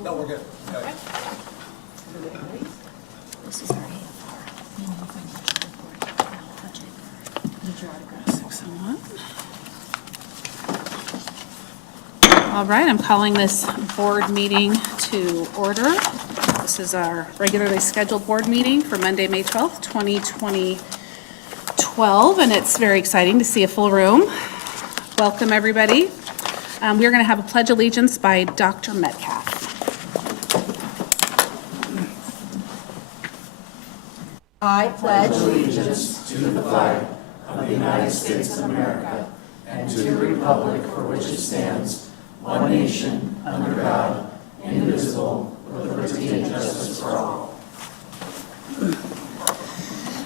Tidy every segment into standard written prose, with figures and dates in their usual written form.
No, we're good. Okay. This is our AFR, annual financial report, budget. Need your autographs. All right, I'm calling this board meeting to order. This is our regularly scheduled board meeting for Monday, May 12th, 2012, and it's very exciting to see a full room. Welcome, everybody. We're going to have a pledge allegiance by Dr. Metcalf. I pledge allegiance to the flag of the United States of America and to the republic for which it stands, one nation, under God, indivisible, with liberty and justice for all.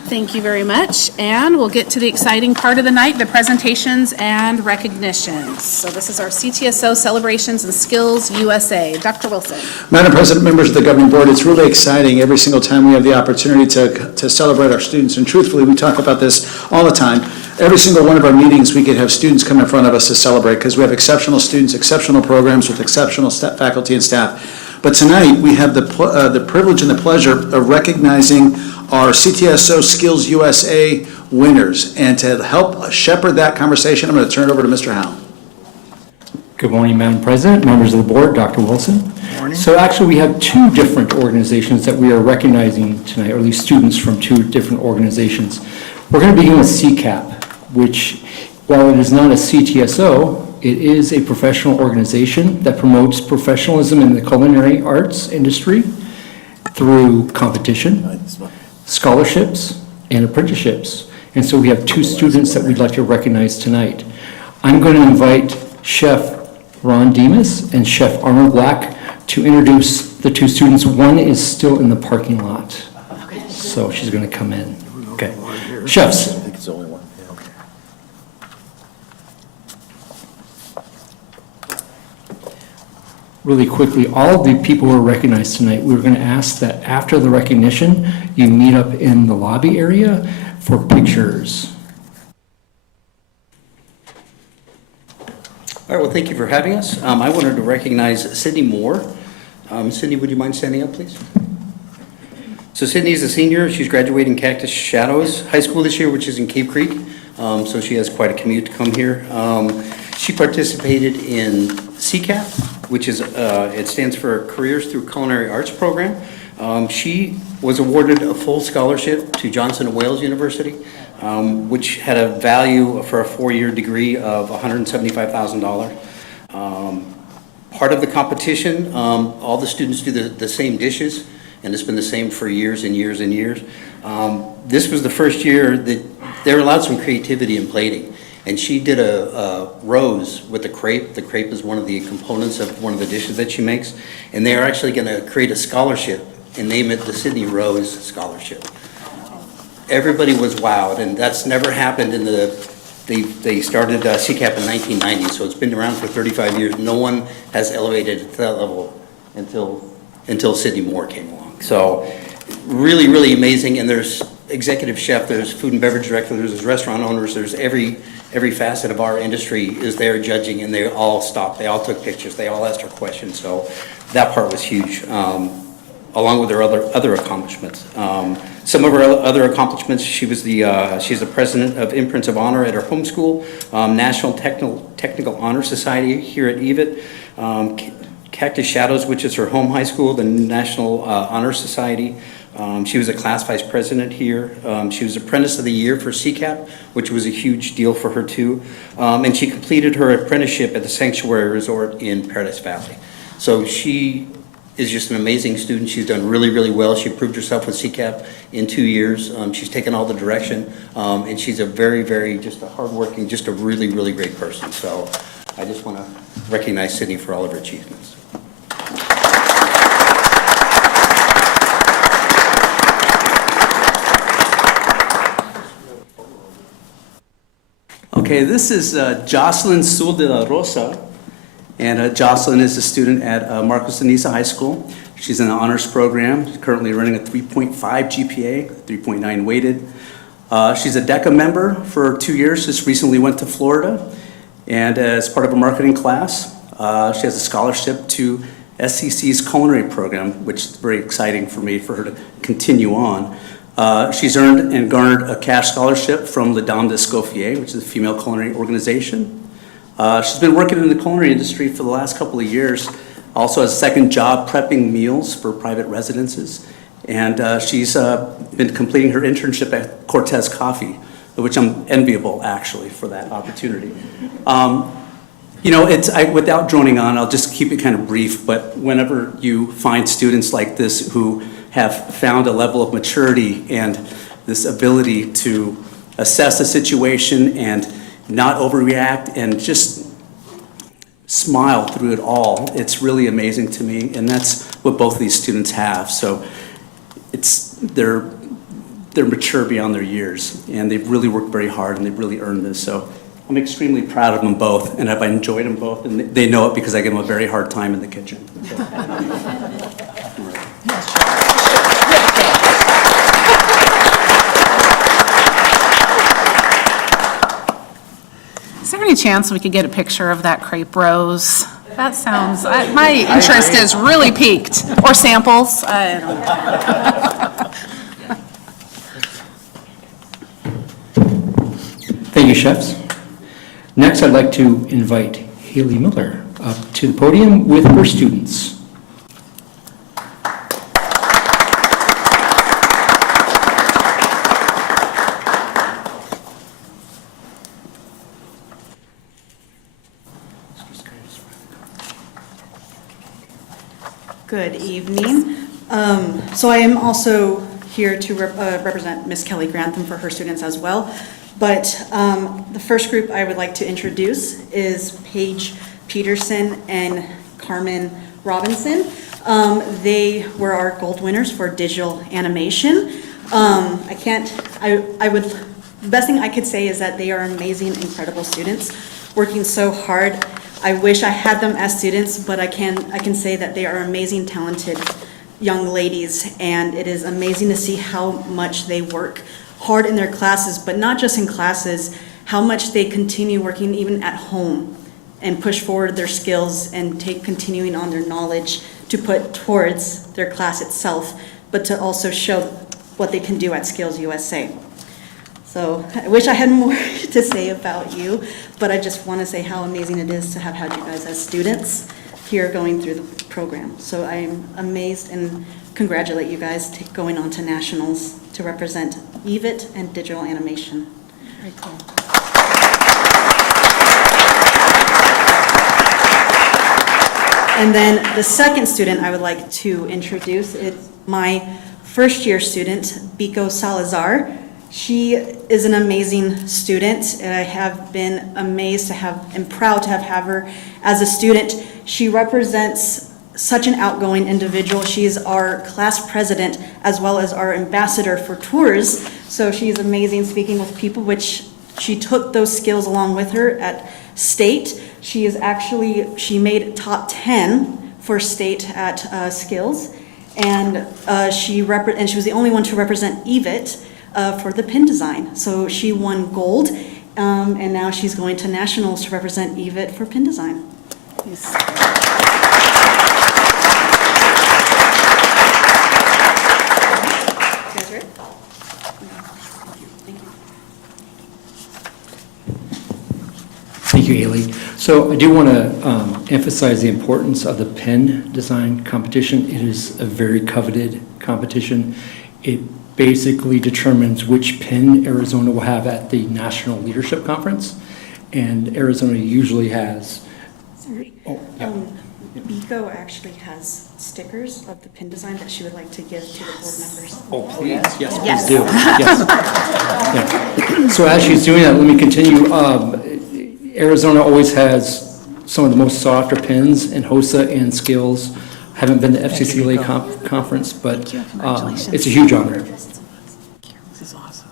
Thank you very much, and we'll get to the exciting part of the night, the presentations and recognitions. So this is our CTSO Celebrations and Skills USA. Dr. Wilson. Madam President, members of the governing board, it's really exciting every single time we have the opportunity to celebrate our students, and truthfully, we talk about this all the time. Every single one of our meetings, we could have students come in front of us to celebrate because we have exceptional students, exceptional programs with exceptional faculty and staff. But tonight, we have the privilege and the pleasure of recognizing our CTSO Skills USA winners. And to help shepherd that conversation, I'm going to turn it over to Mr. Howe. Good morning, Madam President, members of the board, Dr. Wilson. Good morning. So actually, we have two different organizations that we are recognizing tonight, or at least students from two different organizations. We're going to begin with CCAP, which, while it is not a CTSO, it is a professional organization that promotes professionalism in the culinary arts industry through competition, scholarships, and apprenticeships. And so we have two students that we'd like to recognize tonight. I'm going to invite Chef Ron Demas and Chef Arnold Black to introduce the two students. One is still in the parking lot, so she's going to come in. Okay. Chefs. I think it's the only one. Yeah, okay. Really quickly, all of the people who are recognized tonight, we're going to ask that after the recognition, you meet up in the lobby area for pictures. All right, well, thank you for having us. I wanted to recognize Sydney Moore. Sydney, would you mind standing up, please? So Sydney's a senior. She's graduating Cactus Shadows High School this year, which is in Cave Creek. So she has quite a commute to come here. She participated in CCAP, which is, it stands for Careers Through Culinary Arts Program. She was awarded a full scholarship to Johnson & Wales University, which had a value for a 4-year degree of $175,000. Part of the competition, all the students do the same dishes, and it's been the same for years and years and years. This was the first year that they were allowed some creativity in plating. And she did a rose with the crepe. The crepe is one of the components of one of the dishes that she makes. And they are actually going to create a scholarship and name it the Sydney Rose Scholarship. Everybody was wowed, and that's never happened in the, they started CCAP in 1990, so it's been around for 35 years. No one has elevated it to that level until Sydney Moore came along. So really, really amazing. And there's executive chef, there's food and beverage director, there's restaurant owners, there's every facet of our industry is there judging, and they all stopped. They all took pictures. They all asked her questions. So that part was huge, along with her other accomplishments. Some of her other accomplishments, she's the president of Imprints of Honor at her home school, National Technical Honor Society here at EVIT, Cactus Shadows, which is her home high school, the National Honor Society. She was a class vice president here. She was Apprentice of the Year for CCAP, which was a huge deal for her too. And she completed her apprenticeship at the Sanctuary Resort in Paradise Valley. So she is just an amazing student. She's done really, really well. She proved herself with CCAP in 2 years. She's taken all the direction, and she's a very, very, just a hardworking, just a really, really great person. So I just want to recognize Sydney for all of her achievements. Okay, this is Jocelyn Sul de la Rosa, and Jocelyn is a student at Marcos Denisa High School. She's in the honors program, currently running a 3.5 GPA, 3.9 weighted. She's a DECA member for 2 years, just recently went to Florida, and as part of a marketing class, she has a scholarship to SCC's culinary program, which is very exciting for me for her to continue on. She's earned and garnered a cash scholarship from La Dame d'Escoffier, which is a female culinary organization. She's been working in the culinary industry for the last couple of years, also has a second job prepping meals for private residences. And she's been completing her internship at Cortez Coffee, which I'm enviable, actually, for that opportunity. You know, without droning on, I'll just keep it kind of brief, but whenever you find students like this who have found a level of maturity and this ability to assess a situation and not overreact and just smile through it all, it's really amazing to me, and that's what both of these students have. So they're mature beyond their years, and they've really worked very hard, and they've really earned this. So I'm extremely proud of them both, and I've enjoyed them both, and they know it because I give them a very hard time in the kitchen. So. Is there any chance we could get a picture of that crepe rose? That sounds, my interest is really piqued. Or samples, I don't know. Thank you, chefs. Next, I'd like to invite Haley Miller up to the podium with her students. Good evening. So I am also here to represent Miss Kelly Grantham for her students as well. But the first group I would like to introduce is Paige Peterson and Carmen Robinson. They were our gold winners for digital animation. The best thing I could say is that they are amazing, incredible students, working so hard. I wish I had them as students, but I can say that they are amazing, talented young ladies, and it is amazing to see how much they work hard in their classes, but not just in classes, how much they continue working even at home and push forward their skills and continuing on their knowledge to put towards their class itself, but to also show what they can do at Skills USA. So I wish I had more to say about you, but I just want to say how amazing it is to have had you guys as students here going through the program. So I'm amazed and congratulate you guys going on to nationals to represent EVIT and digital animation. Very cool. And then the second student I would like to introduce is my first year student, Biko Salazar. She is an amazing student, and I have been amazed to have and proud to have her as a student. She represents such an outgoing individual. She is our class president as well as our ambassador for tours. So she is amazing speaking with people, which she took those skills along with her at state. She made top 10 for state at Skills, and she was the only one to represent EVIT for the pin design. So she won gold, and now she's going to nationals to represent EVIT for pin design. Yes. Thank you, Haley. So I do want to emphasize the importance of the pen design competition. It is a very coveted competition. It basically determines which pen Arizona will have at the National Leadership Conference, and Arizona usually has. Sorry. Biko actually has stickers of the pin design that she would like to give to the board members. Oh, please, yes, Yes. please do. Yes. Yeah. So as she's doing that, let me continue. Arizona always has some of the most softer pins, and HOSA and Skills. Haven't been to FCCLA conference, but it's a huge honor. This is awesome.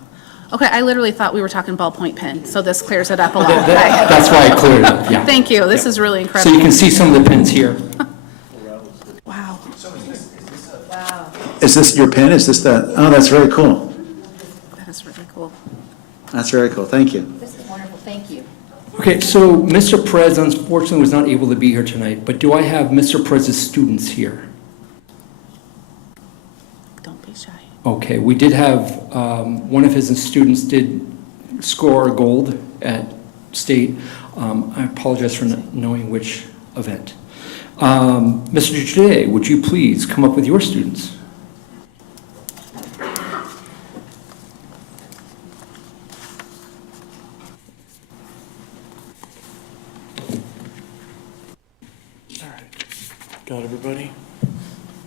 Okay, I literally thought we were talking ballpoint pen, so this clears it up a lot. That's why I cleared it up, yeah. Thank you, this is really So incredible. you can see some of the pins here. Wow. Is this your pen? Is this the, oh, that's very cool. That is really cool. That's very cool, thank you. This is wonderful, thank you. Okay, so Mr. Perez unfortunately was not able to be here tonight, but do I have Mr. Perez's students here? Don't be shy. Okay, we did have, one of his students did score gold at state. I apologize for not knowing which event. Mr. Jude, would you please come up with your students? Got everybody?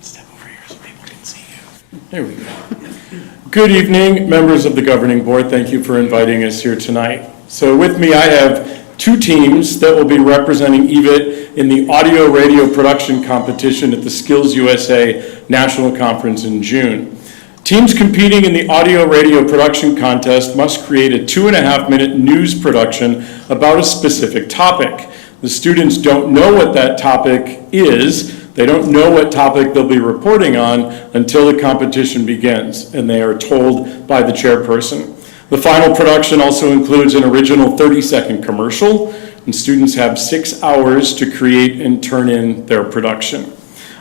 Step over here so people can see you. There we go. Good evening, members of the governing board. Thank you for inviting us here tonight. So with me, I have two teams that will be representing EVIT in the audio radio production competition at the Skills USA National Conference in June. Teams competing in the audio radio production contest must create a 2.5-minute news production about a specific topic. The students don't know what that topic is. They don't know what topic they'll be reporting on until the competition begins, and they are told by the chairperson. The final production also includes an original 30-second commercial, and students have 6 hours to create and turn in their production.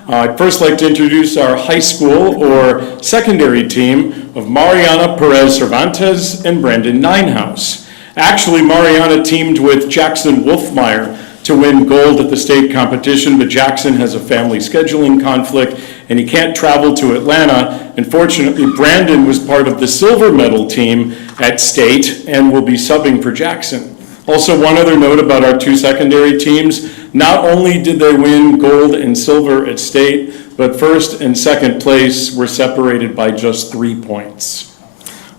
I'd first like to introduce our high school or secondary team of Mariana Perez Cervantes and Brandon Ninehouse. Actually, Mariana teamed with Jackson Wolfmeyer to win gold at the state competition, but Jackson has a family scheduling conflict and he can't travel to Atlanta. Unfortunately, Brandon was part of the silver medal team at state and will be subbing for Jackson. Also, one other note about our two secondary teams, not only did they win gold and silver at state, but first and second place were separated by just 3 points.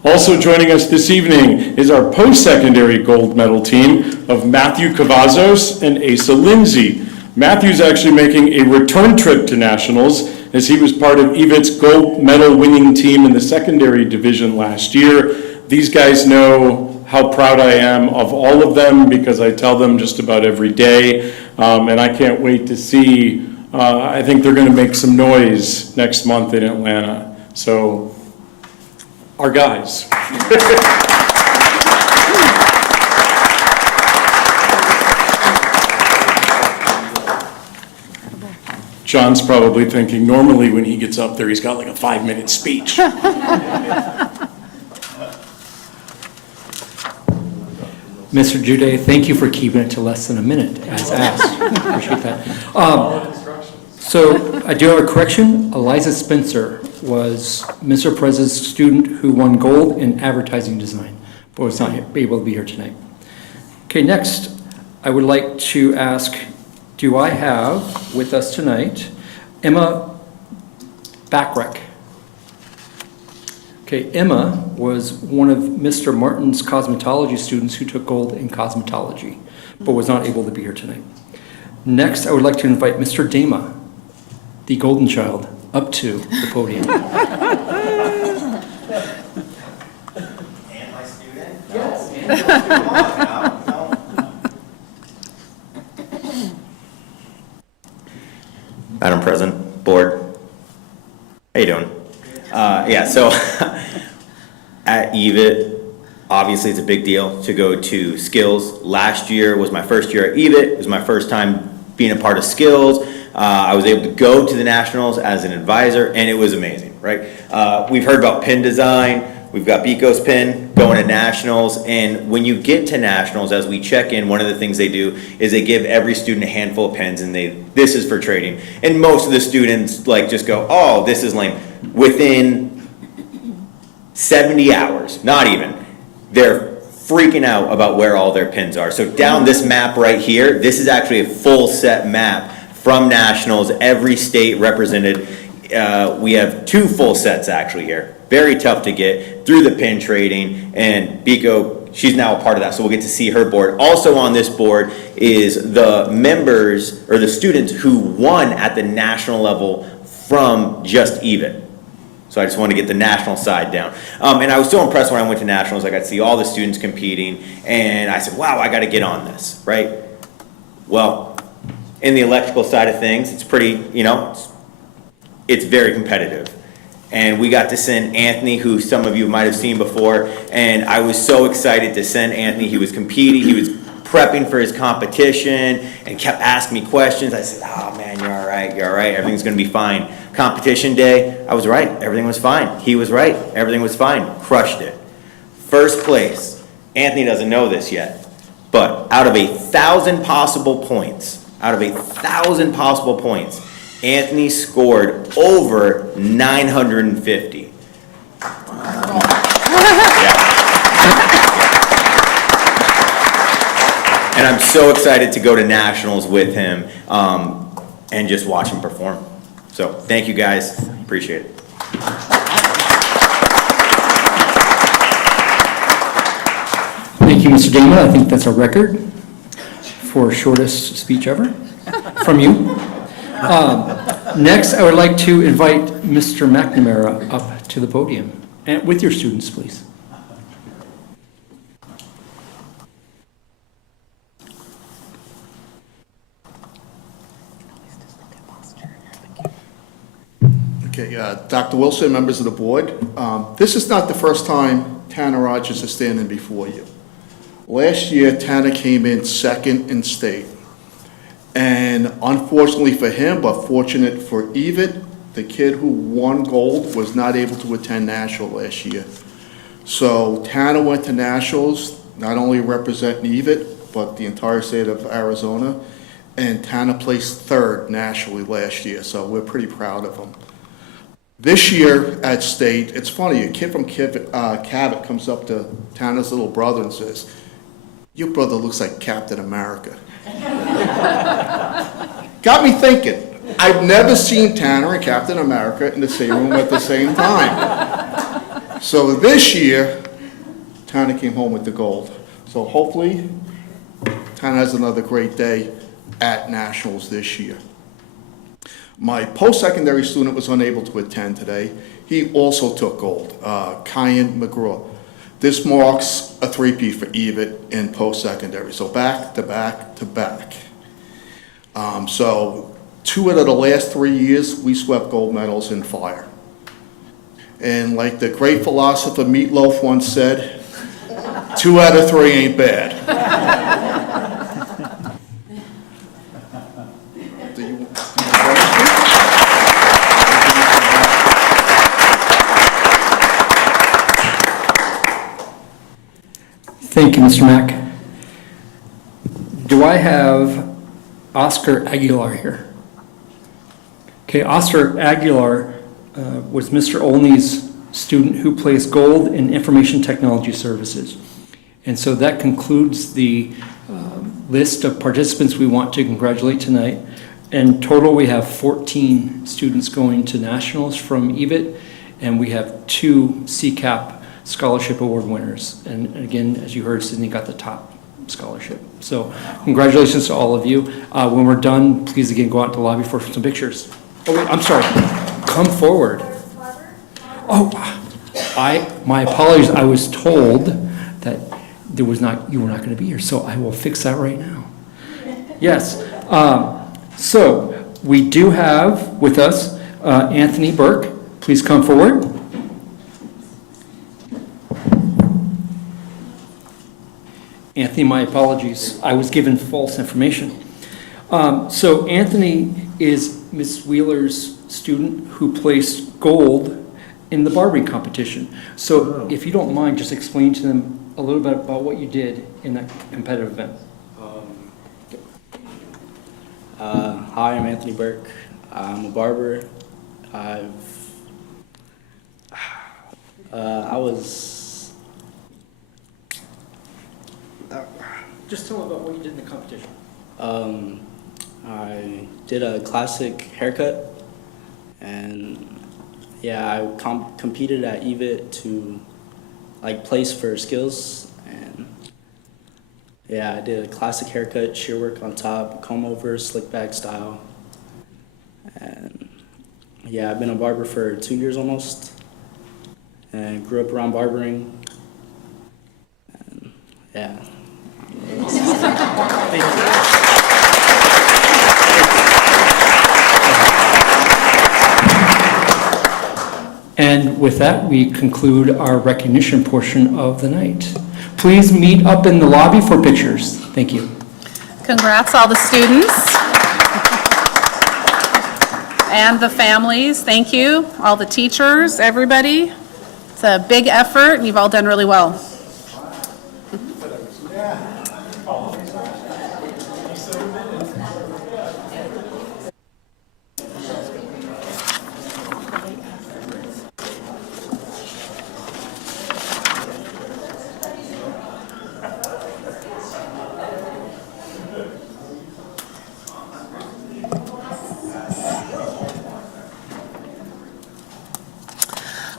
Also joining us this evening is our post-secondary gold medal team of Matthew Cavazos and Asa Lindsay. Matthew's actually making a return trip to nationals as he was part of EVIT's gold medal winning team in the secondary division last year. These guys know how proud I am of all of them because I tell them just about every day, and I can't wait to see, I think they're going to make some noise next month in Atlanta. So, our guys. John's probably thinking, normally when he gets up there, he's got like a 5-minute speech. Mr. Jude, thank you for keeping it to less than a minute, as asked. Appreciate that. So I do have a correction. Eliza Spencer was Mr. Perez's student who won gold in advertising design, but was not able to be here tonight. Okay, next, I would like to ask, do I have with us tonight Emma Backrek? Okay, Emma was one of Mr. Martin's cosmetology students who took gold in cosmetology, but was not able to be here tonight. Next, I would like to invite Mr. Dama, the golden child, up to the podium. And my student? Yes. Madam President, Board, how you doing? Yeah, so at EVIT, obviously it's a big deal to go to Skills. Last year was my first year at EVIT. It was my first time being a part of Skills. I was able to go to the Nationals as an advisor, and it was amazing, right? We've heard about pin design. We've got Biko's pin going to Nationals, and when you get to Nationals, as we check in, one of the things they do is they give every student a handful of pins, and this is for trading. And most of the students like just go, oh, this is lame. Within 70 hours, not even, they're freaking out about where all their pins are. So down this map right here, this is actually a full set map from Nationals, every state represented. We have 2 full sets actually here. Very tough to get through the pin trading, and Biko, she's now a part of that, so we'll get to see her board. Also on this board is the members, or the students who won at the national level from just EVIT. So I just wanted to get the national side down. And I was so impressed when I went to nationals. I got to see all the students competing, and I said, wow, I got to get on this, right? Well, in the electrical side of things, it's pretty, it's very competitive. And we got to send Anthony, who some of you might have seen before, and I was so excited to send Anthony. He was competing, he was prepping for his competition, and kept asking me questions. I said, oh man, you're all right, everything's gonna be fine. Competition day, I was right, everything was fine. He was right, everything was fine, crushed it. First place, Anthony doesn't know this yet, but out of 1,000 possible points, Anthony scored over 950. And I'm so excited to go to nationals with him and just watch him perform. So thank you guys, appreciate it. Thank you, Mr. Damon. I think that's a record for shortest speech ever from you. Next, I would like to invite Mr. McNamara up to the podium, and with your students, please. Okay, Dr. Wilson, members of the board, this is not the first time Tanner Rogers is standing before you. Last year, Tanner came in second in state. And unfortunately for him, but fortunate for EVIT, the kid who won gold was not able to attend national last year. So Tanner went to nationals, not only representing EVIT, but the entire state of Arizona. And Tanner placed third nationally last year, so we're pretty proud of him. This year at state, it's funny, a kid from Cabot comes up to Tanner's little brother and says, your brother looks like Captain America. Got me thinking. I've never seen Tanner and Captain America in the same room at the same time. So this year, Tanner came home with the gold. So hopefully, Tanner has another great day at nationals this year. My post-secondary student was unable to attend today. He also took gold, Kyan McGraw. This marks a three-peat for EVIT in post-secondary, so back to back to back. So 2 out of the last 3 years, we swept gold medals in fire. And like the great philosopher Meatloaf once said, 2 out of 3 ain't bad. Thank you, Mr. Mack. Do I have Oscar Aguilar here? Okay, Oscar Aguilar was Mr. Olney's student who placed gold in information technology services. And so that concludes the list of participants we want to congratulate tonight. In total, we have 14 students going to nationals from EVIT, and we have 2 CCAP Scholarship Award winners. And again, as you heard, Sydney got the top scholarship. So congratulations to all of you. When we're done, please again go out to the lobby for some pictures. Oh wait, I'm sorry. Come forward. Oh, my apologies. I was told that you were not going to be here, so I will fix that right now. Yes. So we do have with us Anthony Burke. Please come forward. Anthony, my apologies. I was given false information. So Anthony is Miss Wheeler's student who placed gold in the barbering competition. So if you don't mind, just explain to them a little bit about what you did in that competitive event. Hi, I'm Anthony Burke. I'm a barber. Just tell them about what you did in the competition. I did a classic haircut, and yeah, I competed at EVIT to place for skills, and yeah, I did a classic haircut, shear work on top, comb over, slick back style, and yeah, I've been a barber for 2 years almost, and grew up around barbering. And, yeah. And with that, we conclude our recognition portion of the night. Please meet up in the lobby for pictures. Thank you. Congrats, all the students. And the families, thank you. All the teachers, everybody. It's a big effort, and you've all done really well.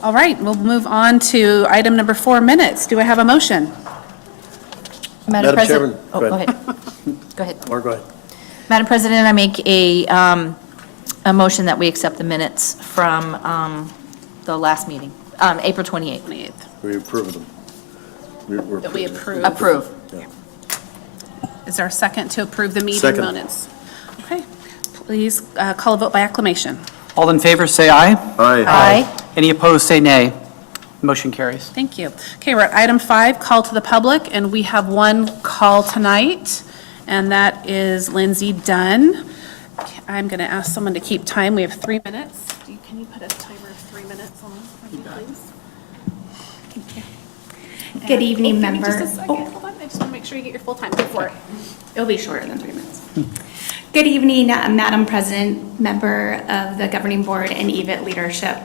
All right, we'll move on to item number 4, minutes. Do I have a motion? Madam President. Chairman, Oh, go go ahead. Go ahead. Or go ahead. Madam President, I make a motion that we accept the minutes from the last meeting, April 28th. 28th. We approve them. We're That we approve. Approve. Is there a second to approve the meeting Second. minutes? Okay, please call a vote by acclamation. All in favor, say aye. Aye. Aye. Any opposed, say nay. Motion carries. Thank you. Okay, we're at item 5, call to the public, and we have one call tonight, and that is Lindsay Dunn. I'm going to ask someone to keep time. We have 3 minutes. Can you put a timer of 3 minutes on for me, please? Thank you. Good evening, Give me just a member. second. Hold on, I just want to make sure you get your full time. Go for it. It'll be shorter than 3 minutes. Good evening, Madam President, member of the Governing Board and EVIT leadership.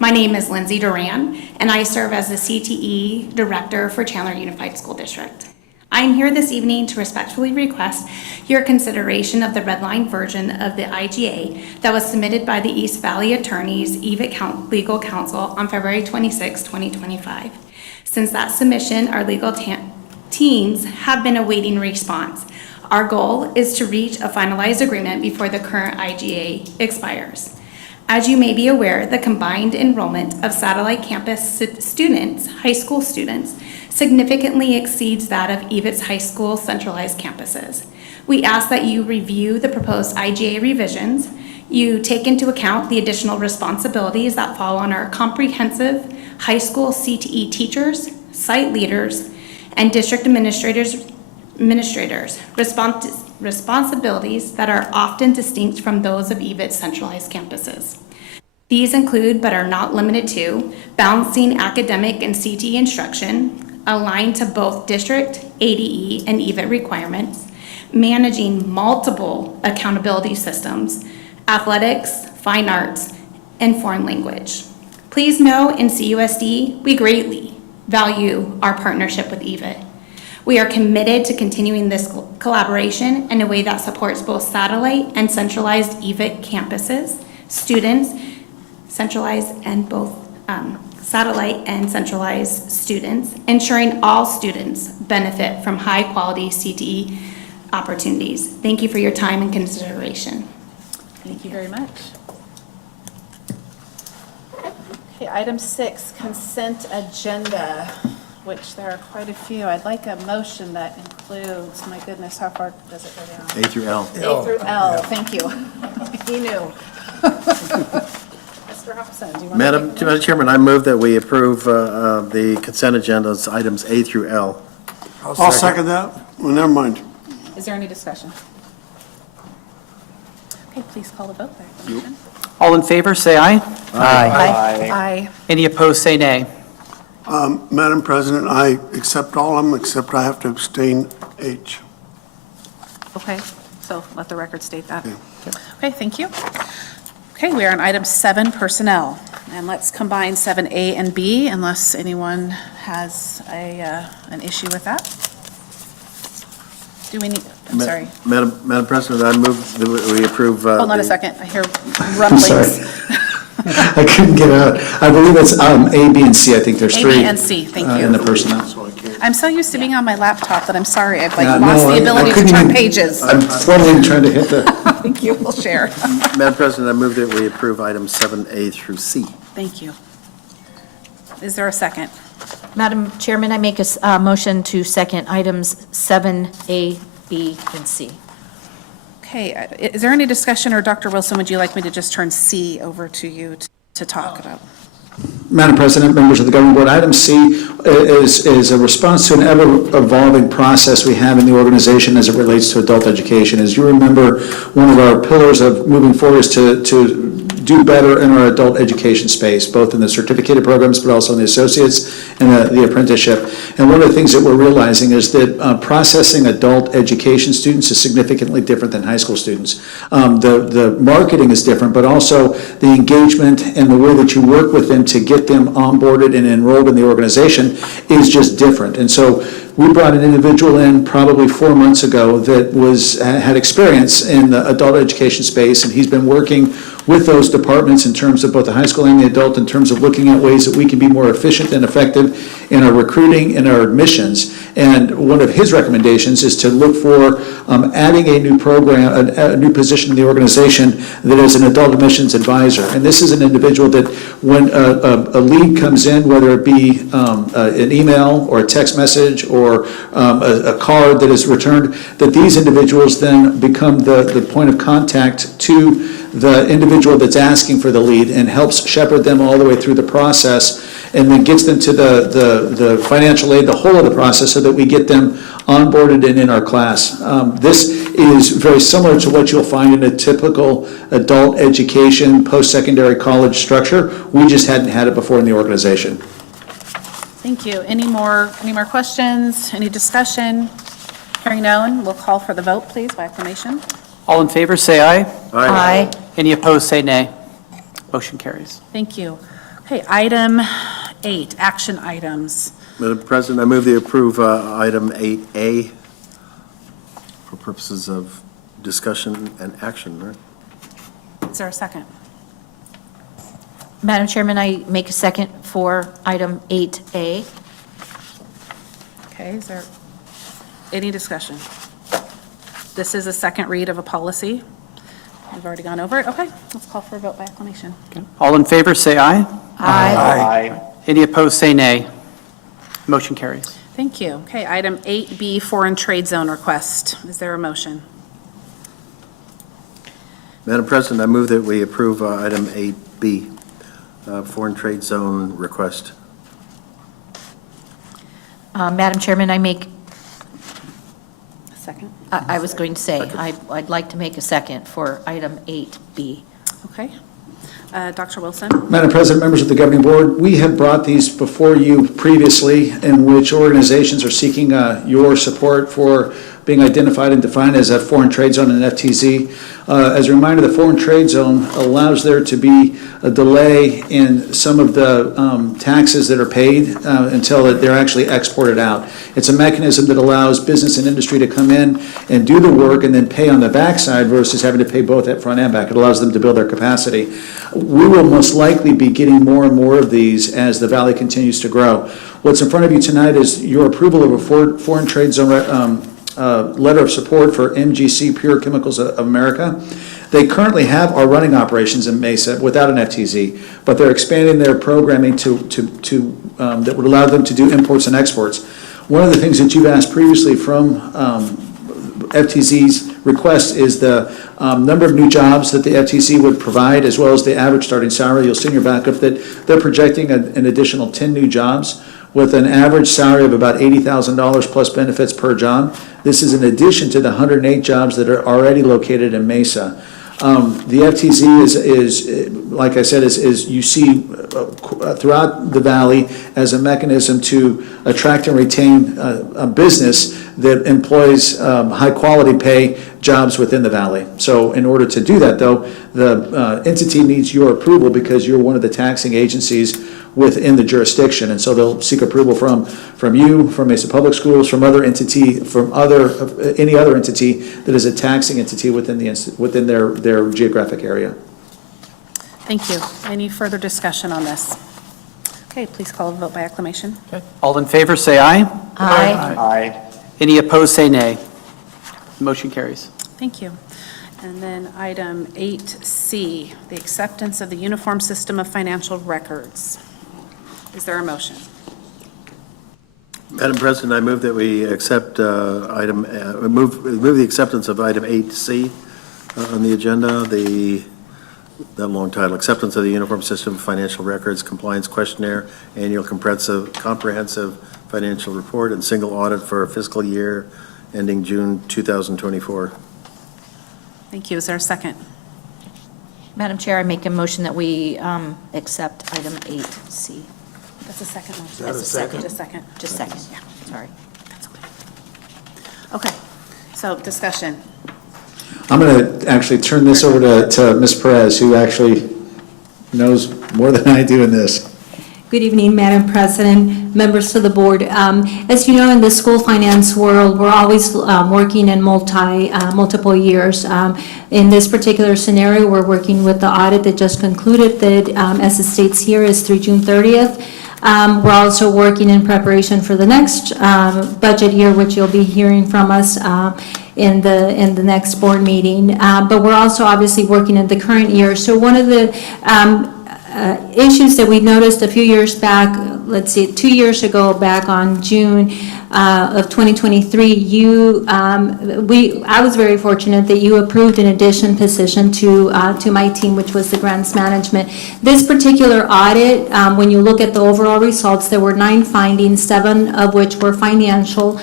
My name is Lindsay Duran, and I serve as the CTE Director for Chandler Unified School District. I am here this evening to respectfully request your consideration of the redline version of the IGA that was submitted by the East Valley Attorneys EVIT Legal Counsel on February 26, 2025. Since that submission, our legal teams have been awaiting response. Our goal is to reach a finalized agreement before the current IGA expires. As you may be aware, the combined enrollment of satellite campus students, high school students, significantly exceeds that of EVIT's high school centralized campuses. We ask that you review the proposed IGA revisions, you take into account the additional responsibilities that fall on our comprehensive high school CTE teachers, site leaders, and district administrators, responsibilities that are often distinct from those of EVIT's centralized campuses. These include, but are not limited to, balancing academic and CTE instruction, aligned to both district, ADE, and EVIT requirements, managing multiple accountability systems, athletics, fine arts, and foreign language. Please know in CUSD, we greatly value our partnership with EVIT. We are committed to continuing this collaboration in a way that supports both satellite and centralized EVIT campuses, students, centralized and both satellite and centralized students, ensuring all students benefit from high-quality CTE opportunities. Thank you for your time and consideration. Thank you very much. Okay, item 6, consent agenda, which there are quite a few. I'd like a motion that includes, my goodness, how far does it go down? A through L. A through L, thank you. He knew. Mr. Hobson, do you want to? Madam Chairman, I move that we approve the consent agendas, items A through L. I'll second that. Well, never mind. Is there any discussion? Okay, please call the vote by acclamation. All in favor, say aye. Aye. Any opposed, say nay. Madam President, I accept all of them, except I have to abstain H. Okay, so let the record state that. Okay, thank you. Okay, we are on item 7, personnel. And let's combine 7A and B unless anyone has an issue with that. Do we need, I'm sorry. Madam President, I move that we approve. Hold on a second, I hear rumblings. I couldn't get out. I believe it's A, B, and C. I think there's A, 3. B, and C, thank In the you. personnel. I'm so used to being on my laptop that I'm sorry, I've like No, lost I the ability to couldn't turn even- pages. I'm formally trying to hit the, Thank you, we'll share. Madam President, I move that we approve items 7A through C. Thank you. Is there a second? Madam Chairman, I make a motion to second items 7A, B, and C. Okay, is there any discussion, or Dr. Wilson, would you like me to just turn C over to you to talk about? Madam President, members of the governing board, item C is a response to an ever-evolving process we have in the organization as it relates to adult education. As you remember, one of our pillars of moving forward is to do better in our adult education space, both in the certificated programs, but also in the associates and the apprenticeship. And one of the things that we're realizing is that processing adult education students is significantly different than high school students. The marketing is different, but also the engagement and the way that you work with them to get them onboarded and enrolled in the organization is just different. And so we brought an individual in probably 4 months ago that had experience in the adult education space, and he's been working with those departments in terms of both the high school and the adult, in terms of looking at ways that we can be more efficient and effective in our recruiting and our admissions. And one of his recommendations is to look for adding a new program, a new position in the organization that is an adult admissions advisor. And this is an individual that when a lead comes in, whether it be an email or a text message or a card that is returned, that these individuals then become the point of contact to the individual that's asking for the lead and helps shepherd them all the way through the process, and then gets them to the financial aid, the whole of the process, so that we get them onboarded and in our class. This is very similar to what you'll find in a typical adult education, post-secondary college structure. We just hadn't had it before in the organization. Thank you. Any more questions? Any discussion? Hearing none, we'll call for the vote, please, by acclamation. All in favor, say aye. Aye. Any opposed, say nay. Motion carries. Thank you. Okay, item 8, action items. Madam President, I move to approve item 8A for purposes of discussion and action, right? Is there a second? Madam Chairman, I make a second for item 8A. Okay, is there any discussion? This is a second read of a policy. We've already gone over it. Okay, let's call for a vote by acclamation. All in favor, say aye. Aye. Any opposed, say nay. Motion carries. Thank you. Okay, item 8B, foreign trade zone request. Is there a motion? Madam President, I move that we approve item 8B, foreign trade zone request. Madam Chairman, I make, Second. I was going to say, I'd like to make a second for item 8B. Okay. Dr. Wilson? Madam President, members of the governing board, we have brought these before you previously, in which organizations are seeking your support for being identified and defined as a foreign trade zone and FTZ. As a reminder, the foreign trade zone allows there to be a delay in some of the taxes that are paid until they're actually exported out. It's a mechanism that allows business and industry to come in and do the work and then pay on the backside versus having to pay both at front and back. It allows them to build their capacity. We will most likely be getting more and more of these as the Valley continues to grow. What's in front of you tonight is your approval of a foreign trade zone letter of support for MGC, Pure Chemicals of America. They currently are running operations in Mesa without an FTZ, but they're expanding their programming that would allow them to do imports and exports. One of the things that you've asked previously from FTZ's request is the number of new jobs that the FTZ would provide, as well as the average starting salary. You'll see in your backup that they're projecting an additional 10 new jobs with an average salary of about $80,000 plus benefits per job. This is in addition to the 108 jobs that are already located in Mesa. The FTZ is like I said, is you see throughout the Valley as a mechanism to attract and retain a business that employs high-quality pay jobs within the Valley. So in order to do that, though, the entity needs your approval because you're one of the taxing agencies within the jurisdiction, and so they'll seek approval from you, from Mesa Public Schools, from other entity, from any other entity that is a taxing entity within their geographic area. Thank you. Any further discussion on this? Okay, please call a vote by acclamation. All in favor, say aye. Aye. Any opposed, say nay. Motion carries. Thank you. And then item 8C, the acceptance of the uniform system of financial records. Is there a motion? Madam President, I move that we accept move the acceptance of item 8C on the agenda, that long title, acceptance of the Uniform System of Financial Records Compliance Questionnaire, Annual Comprehensive Financial Report, and Single Audit for fiscal year ending June 2024. Thank you. Is there a second? Madam Chair, I make a motion that we accept item 8C. That's a second motion. That's a second. Just second. Just second, yeah, sorry. That's okay. Okay, so discussion. I'm going to actually turn this over to Ms. Perez, who actually knows more than I do in this. Good evening, Madam President, members of the board. As you know, in the school finance world, we're always working in multiple years. In this particular scenario, we're working with the audit that just concluded that, as it states here, is through June 30th. We're also working in preparation for the next budget year, which you'll be hearing from us in the next board meeting. But we're also obviously working in the current year. So one of the issues that we noticed a few years back, let's see, 2 years ago, back on June of 2023, I was very fortunate that you approved an addition position to my team, which was the grants management. This particular audit, when you look at the overall results, there were 9 findings, 7 of which were financial.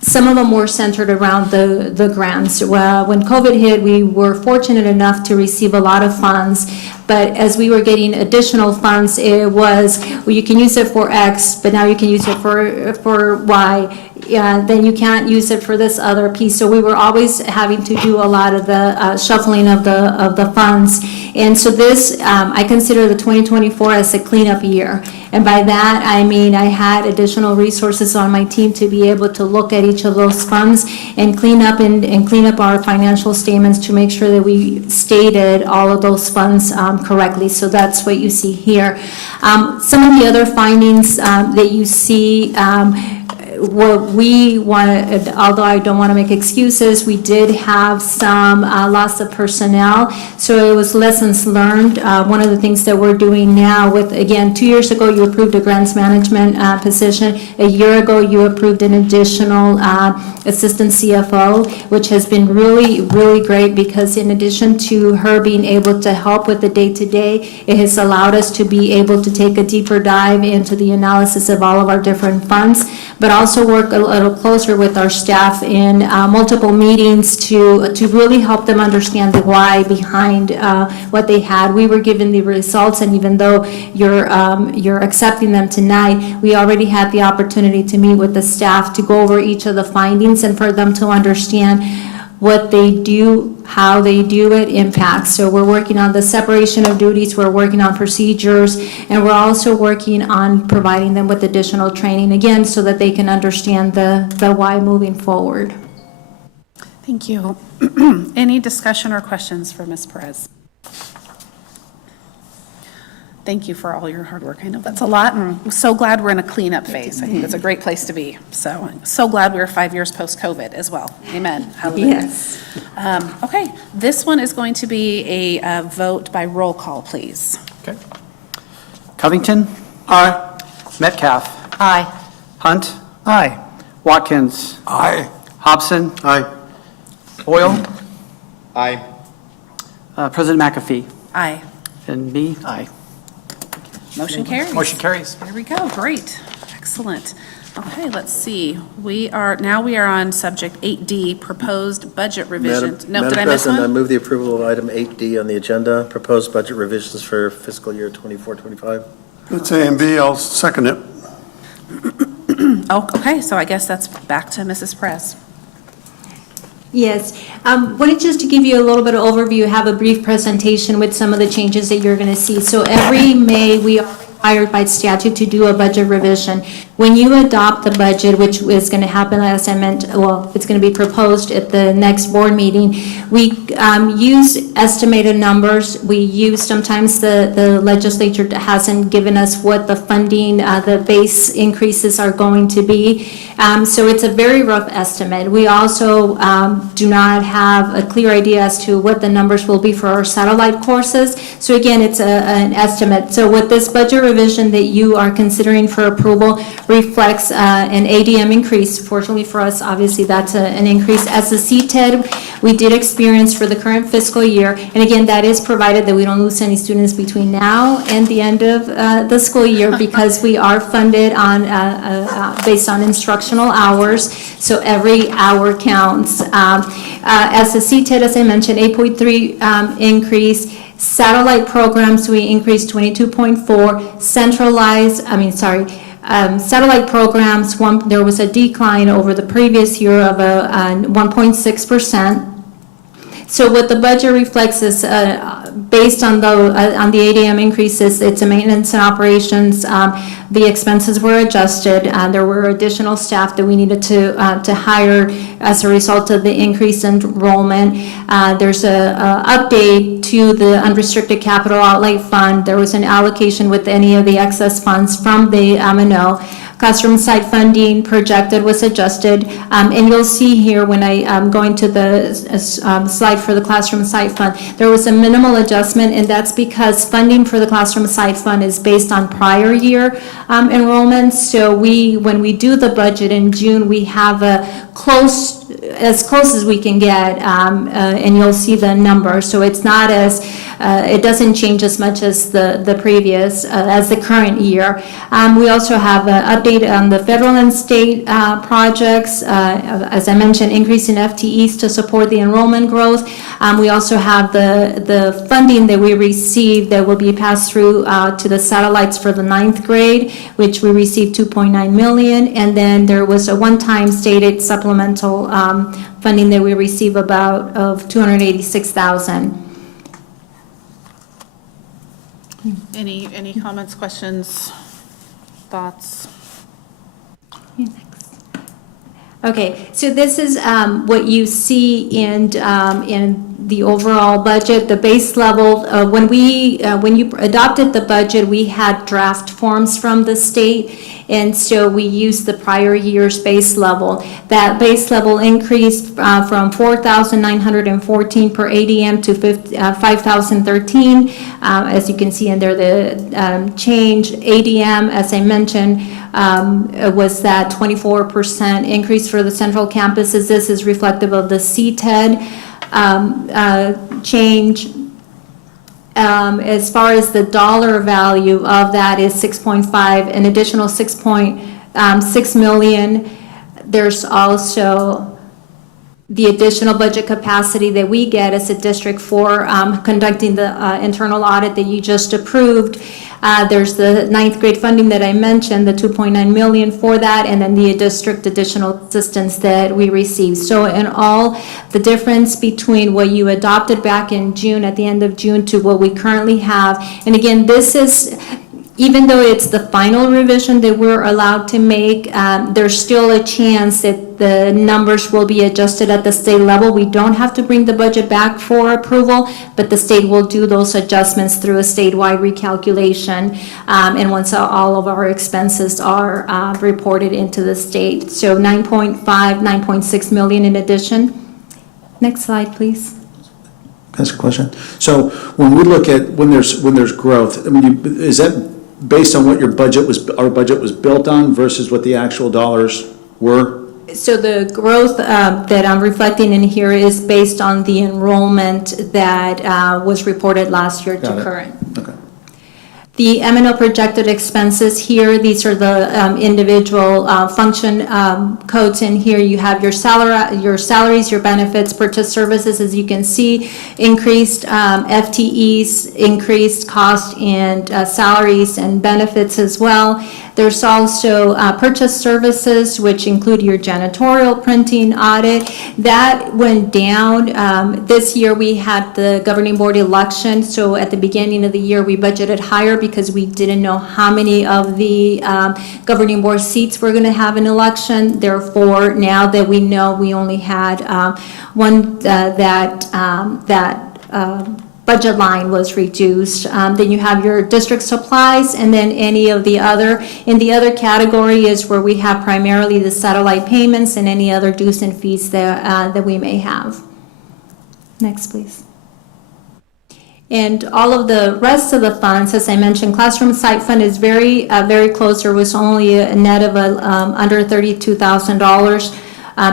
Some of them were centered around the grants. When COVID hit, we were fortunate enough to receive a lot of funds, but as we were getting additional funds, it was, well, you can use it for X, but now you can use it for Y. Then you can't use it for this other piece. So we were always having to do a lot of the shuffling of the funds. And so this, I consider the 2024 as a cleanup year. And by that, I mean I had additional resources on my team to be able to look at each of those funds and clean up our financial statements to make sure that we stated all of those funds correctly. So that's what you see here. Some of the other findings that you see, what we want, although I don't want to make excuses, we did have some loss of personnel. So it was lessons learned. One of the things that we're doing now with, again, 2 years ago, you approved a grants management position. A year ago, you approved an additional assistant CFO, which has been really, really great because in addition to her being able to help with the day-to-day, it has allowed us to be able to take a deeper dive into the analysis of all of our different funds, but also work a little closer with our staff in multiple meetings to really help them understand the why behind what they had. We were given the results, and even though you're accepting them tonight, we already had the opportunity to meet with the staff to go over each of the findings and for them to understand what they do, how they do it impacts. So we're working on the separation of duties, we're working on procedures, and we're also working on providing them with additional training, again, so that they can understand the why moving forward. Thank you. Any discussion or questions for Ms. Perez? Thank you for all your hard work. I know that's a lot, and I'm so glad we're in a cleanup phase. I think it's a great place to be. So glad we were 5 years post-COVID as well. Amen. Hallelujah. Yes. Okay, this one is going to be a vote by roll call, please. Okay. Covington? Aye. Metcalf? Aye. Hunt? Aye. Watkins? Aye. Hobson? Aye. Boyle? Aye. President McAfee? Aye. And me? Aye. Motion carries. Motion carries. There we go. Great. Excellent. Okay, let's see. We are on subject 8D, proposed budget revisions. No, did I miss Madam President, I one? move the approval of item 8D on the agenda, proposed budget revisions for fiscal year 24-25. It's A and B, I'll second it. Oh, okay, so I guess that's back to Mrs. Perez. Yes, wanted just to give you a little bit of overview, have a brief presentation with some of the changes that you're going to see. So every May, we are required by statute to do a budget revision. When you adopt the budget, which is going to happen, as I mentioned, well, it's going to be proposed at the next board meeting, we use estimated numbers. We use, sometimes the legislature hasn't given us what the funding, the base increases are going to be. So it's a very rough estimate. We also do not have a clear idea as to what the numbers will be for our satellite courses. So again, it's an estimate. So with this budget revision that you are considering for approval reflects an ADM increase. Fortunately for us, obviously, that's an increase. As the CTED, we did experience for the current fiscal year, and again, that is provided that we don't lose any students between now and the end of the school year, because we are funded on based on instructional hours, so every hour counts. As the CTED, as I mentioned, 8.3 increase. Satellite programs, we increased 22.4. Satellite programs, there was a decline over the previous year of 1.6%. So what the budget reflects is, based on the ADM increases, it's a maintenance and operations. The expenses were adjusted. There were additional staff that we needed to hire as a result of the increased enrollment. There's a update to the unrestricted capital outlay fund. There was an allocation with any of the excess funds from the M&O. Classroom site funding projected was adjusted, and you'll see here when I'm going to the slide for the classroom site fund, there was a minimal adjustment, and that's because funding for the classroom site fund is based on prior year enrollments. So when we do the budget in June, we have as close as we can get, and you'll see the number. So it's not as it doesn't change as much as the previous, as the current year. We also have an update on the federal and state projects. As I mentioned, increase in FTEs to support the enrollment growth. We also have the funding that we received that will be passed through to the satellites for the 9th grade, which we received $2.9 million. And then there was a one-time stated supplemental funding that we received of $286,000. Any comments, questions, thoughts? Okay, so this is what you see in the overall budget, the base level. When you adopted the budget, we had draft forms from the state, and so we used the prior year's base level. That base level increased from 4,914 per ADM to 5,013. As you can see in there, the change ADM, as I mentioned, was that 24% increase for the central campuses. This is reflective of the CTED change. As far as the dollar value of that is 6.5, an additional 6.6 million. There's also the additional budget capacity that we get as a district for conducting the internal audit that you just approved. There's the 9th grade funding that I mentioned, the 2.9 million for that, and then the district additional assistance that we received. So in all, the difference between what you adopted back in June, at the end of June, to what we currently have, and again, this is, even though it's the final revision that we're allowed to make, there's still a chance that the numbers will be adjusted at the state level. We don't have to bring the budget back for approval, but the state will do those adjustments through a statewide recalculation, and once all of our expenses are reported into the state. So 9.6 million in addition. Next slide, please. That's a question. So when we look at, when there's growth, I mean, is that based on what our budget was built on versus what the actual dollars were? So the growth that I'm reflecting in here is based on the enrollment that was reported last year to current. Okay. The M&O projected expenses here, these are the individual function codes in here. You have your salaries, your benefits, purchase services, as you can see, increased FTEs, increased cost and salaries and benefits as well. There's also purchase services, which include your janitorial, printing, audit. That went down. This year, we had the governing board election, so at the beginning of the year, we budgeted higher because we didn't know how many of the governing board seats we're going to have in election. Therefore, now that we know we only had one, budget line was reduced. Then you have your district supplies, and then any of the other. In the other category is where we have primarily the satellite payments and any other dues and fees that we may have. Next, please. And all of the rest of the funds, as I mentioned, classroom site fund is very close. There was only a net of under $32,000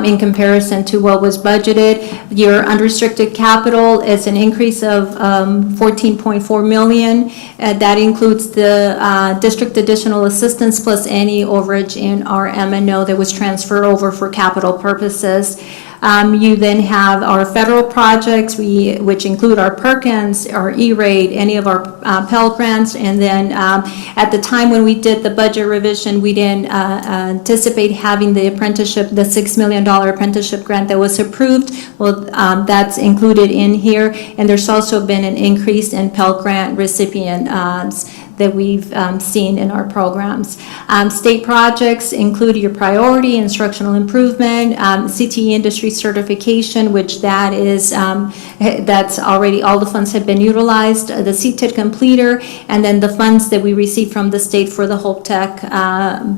in comparison to what was budgeted. Your unrestricted capital is an increase of $14.4 million. That includes the district additional assistance plus any overage in our M&O that was transferred over for capital purposes. You then have our federal projects, which include our Perkins, our E-rate, any of our Pell grants, and then at the time when we did the budget revision, we didn't anticipate having the apprenticeship, the $6 million apprenticeship grant that was approved. Well, that's included in here, and there's also been an increase in Pell grant recipients that we've seen in our programs. State projects include your priority, instructional improvement, CTE industry certification, which that is, that's already, all the funds have been utilized, the CTID completer, and then the funds that we receive from the state for the Hope Tech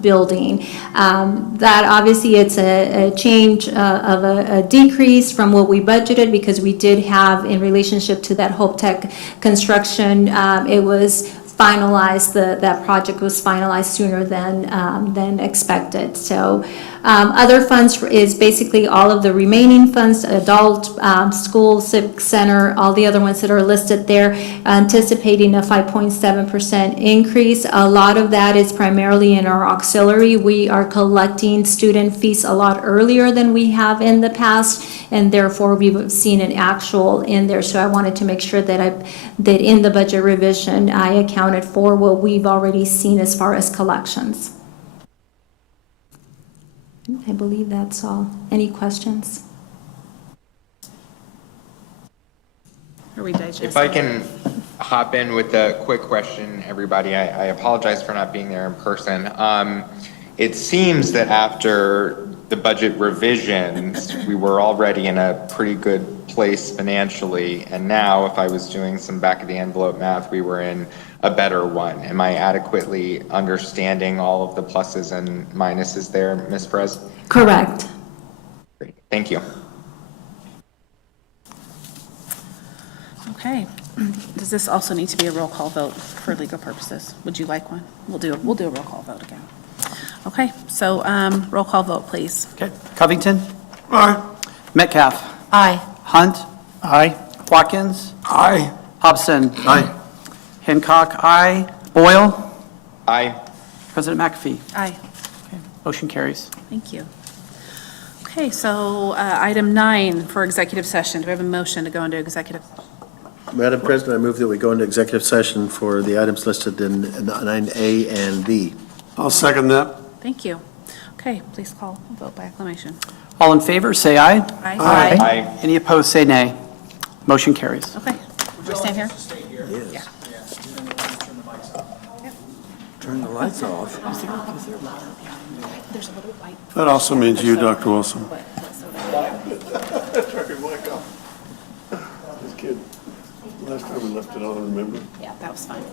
building. That obviously it's a change of a decrease from what we budgeted because we did have in relationship to that Hope Tech construction, it was finalized, that project was finalized sooner than expected. So other funds is basically all of the remaining funds, adult, school, civic center, all the other ones that are listed there, anticipating a 5.7% increase. A lot of that is primarily in our auxiliary. We are collecting student fees a lot earlier than we have in the past, and therefore we've seen an actual in there. So I wanted to make sure that that in the budget revision, I accounted for what we've already seen as far as collections. I believe that's all. Any questions? Are we digesting? If I can hop in with a quick question, everybody, I apologize for not being there in person. It seems that after the budget revisions, we were already in a pretty good place financially, and now if I was doing some back of the envelope math, we were in a better one. Am I adequately understanding all of the pluses and minuses there, Ms. Perez? Correct. Great, thank you. Okay. Does this also need to be a roll call vote for legal purposes? Would you like one? We'll do a roll call vote again. Okay, so roll call vote, please. Okay. Covington? Aye. Metcalf? Aye. Hunt? Aye. Watkins? Aye. Hobson? Aye. Hancock? Aye. Boyle? Aye. President McAfee? Aye. Okay. Motion carries. Thank you. Okay, so item 9 for executive session. Do we have a motion to go into executive? Madam President, I move that we go into executive session for the items listed in 9A and B. I'll second that. Thank you. Okay, please call vote by acclamation. All in favor, say aye. Aye. Aye. Any opposed, say nay. Motion carries. Okay, would you stand here? Yeah. Turn the lights off. There's a little white. That also means you, Dr. Wilson. This kid, last time we left it on, remember? Yeah, that was fine.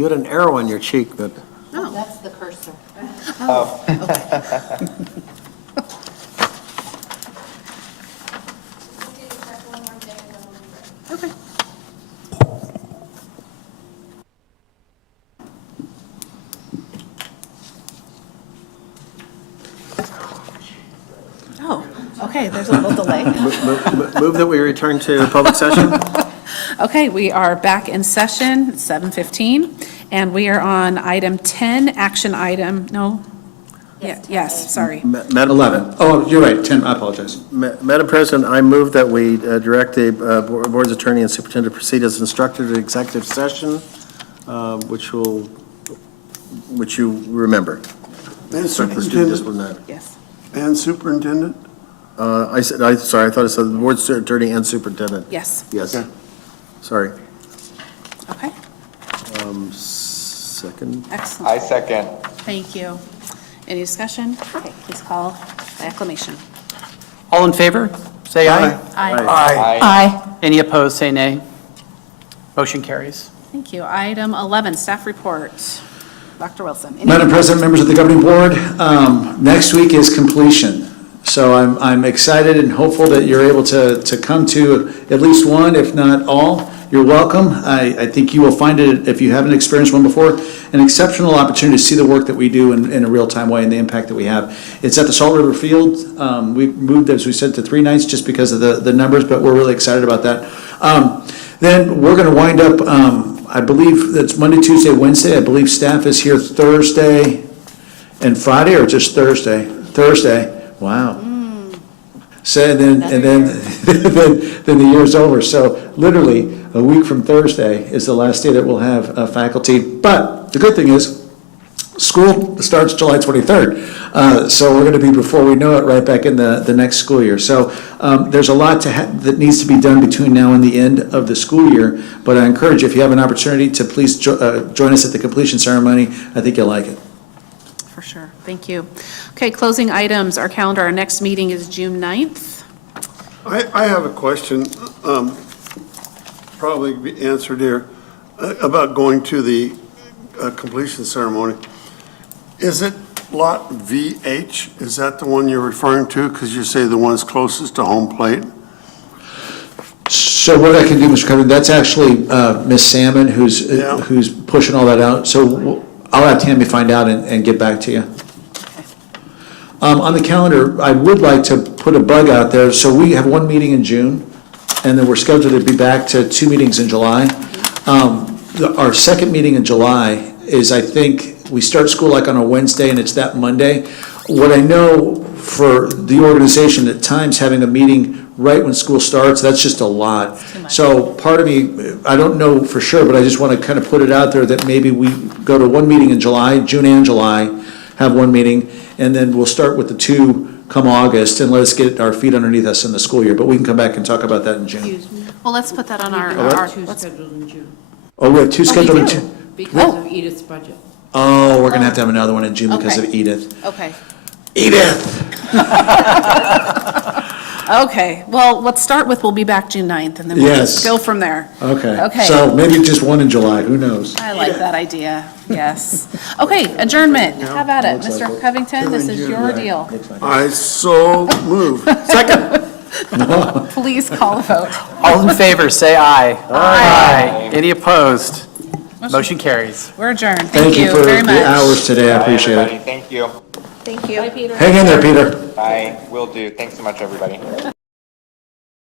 You had an arrow on your cheek, but Oh. That's the cursor. Oh. Okay. Oh, okay, there's a little delay. move that we return to public session? Okay, we are back in session, 7:15, and we are on item 10, action item, no? Yes, sorry. Madam 11. Oh, you're right, 10, I apologize. Madam President, I move that we direct the board's attorney and superintendent to proceed as instructed in executive session, which you remember. And Student superintendent, disciplinary. Yes. and superintendent? Sorry, I thought it said the board's attorney and superintendent. Yes, Yes. Okay. Sorry. okay, Second. excellent. I second. Thank you. Any discussion? Okay, please call by acclamation. All in favor, say aye. Aye. Aye. Any opposed, say nay. Motion carries. Thank you. Item 11, staff report. Dr. Wilson. any- Madam President, members of the governing board, next week is completion. So I'm excited and hopeful that you're able to come to at least one, if not all. You're welcome. I think you will find it, if you haven't experienced one before, an exceptional opportunity to see the work that we do in a real-time way and the impact that we have. It's at the Salt River Field. We moved, as we said, to 3 nights just because of the numbers, but we're really excited about that. Then we're going to wind up, I believe that's Monday, Tuesday, Wednesday. I believe staff is here Thursday and Friday, or just Thursday? Thursday. Wow. So then the year's over. So literally, a week from Thursday is the last day that we'll have faculty. But the good thing is, school starts July 23rd. So we're going to be, before we know it, right back in the next school year. So there's a lot that needs to be done between now and the end of the school year. But I encourage you, if you have an opportunity, to please join us at the completion ceremony. I think you'll like it. For sure. Thank you. Okay, closing items. Our calendar, our next meeting is June 9th. I have a question, probably be answered here, about going to the completion ceremony. Is it lot VH? Is that the one you're referring to? Because you say the one's closest to home plate? So what I can do, Mr. Covington, that's actually Ms. Salmon Yeah. who's pushing all that out. So I'll have Tammy find out and get back to you. On the calendar, I would like to put a bug out there. So we have one meeting in June, and then we're scheduled to be back to 2 meetings in July. Our second meeting in July is, I think, we start school like on a Wednesday, and it's that Monday. What I know for the organization, at times having a meeting right when school starts, that's just a lot. So part of me, I don't know for sure, but I just want to kind of put it out there that maybe we go to one meeting in July, June and July, have one meeting, and then we'll start with the 2 come August, and let us get our feet underneath us in the school year. But we can come back and talk about that in June. Well, let's put that on our, Two let's- scheduled in June, Oh, we have 2 scheduled in do? June? because of Edith's budget. Oh, we're going to have another one in June because Okay. of Edith. okay. Edith! Okay, well, let's start with, we'll be back June 9th, and then we'll just Yes. go from there. Okay. Okay. So maybe just one in July, who knows? I like that idea, yes. Okay, adjournment, how about it? Mr. Covington, this is your deal. I so move. Second. Please call the vote. All in favor, say aye. Aye. Any opposed? Motion carries. We're adjourned, Thank you for very much. the hours today, I Bye, appreciate everybody. it. Thank you. Thank you. Bye, Peter. Hang in there, Peter. Bye. Will do. Thanks so much, everybody.